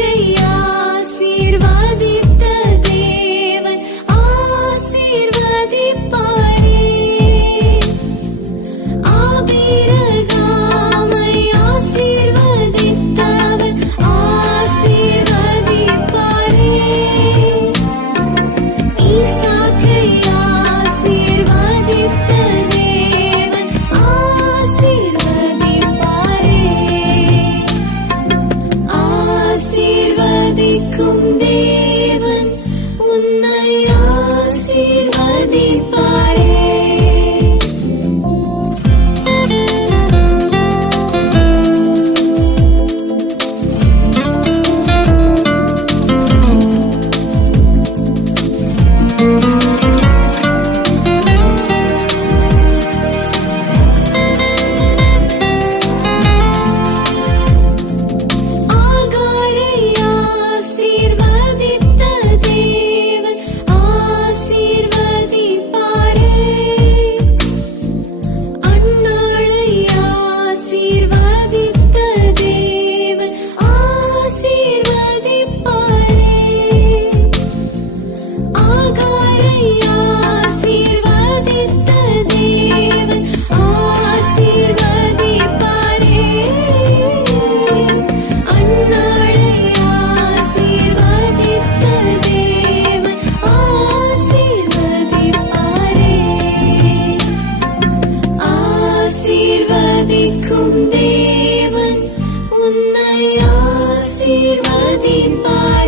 see Bye.